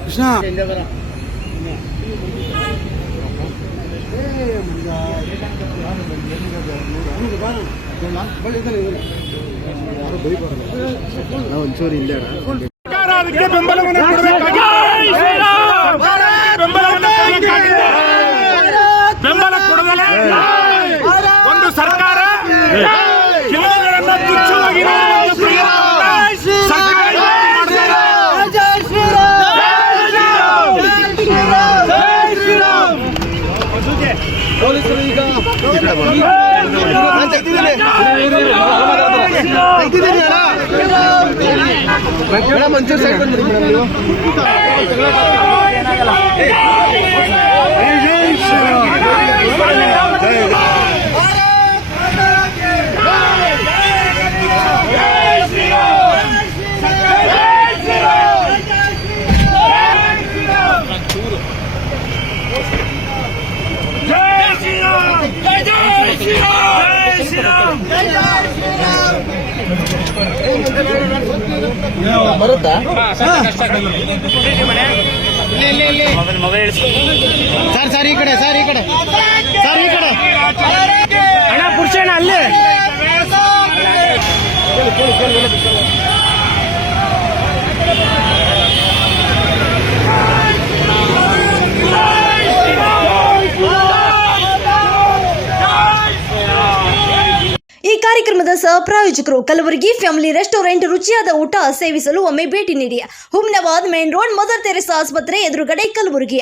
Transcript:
ಕೃಷ್ಣ ಒಂಚೂರು ಇಲ್ಲೇ ಬೆಂಬಲವನ್ನು ಬೆಂಬಲ ಕೊಡದಲೇ ಒಂದು ಸರ್ಕಾರ ಕೆಲವರನ್ನ ತುಚ್ಛವಾಗಿ ಪೊಲೀಸರು ಈಗ ಮಂಚೂರು ಸೈಡ್ ಬಂದ್ರಿ ಮೇಡಮ್ ಬರುತ್ತಾ ಸರ್ ಈ ಕಡೆ ಅಣ್ಣ ಪುರುಷಣ್ಣ ಅಲ್ಲೇ ಈ ಕಾರ್ಯಕ್ರಮದ ಸಹಪ್ರಾಯೋಜಕರು ಕಲಬುರಗಿ ಫ್ಯಾಮಿಲಿ ರೆಸ್ಟೋರೆಂಟ್ ರುಚಿಯಾದ ಊಟ ಸೇವಿಸಲು ಒಮ್ಮೆ ಭೇಟಿ ನೀಡಿ Humnabad main road mother Teresa ಆಸ್ಪತ್ರೆ ಎದುರುಗಡೆ ಕಲಬುರಗಿ.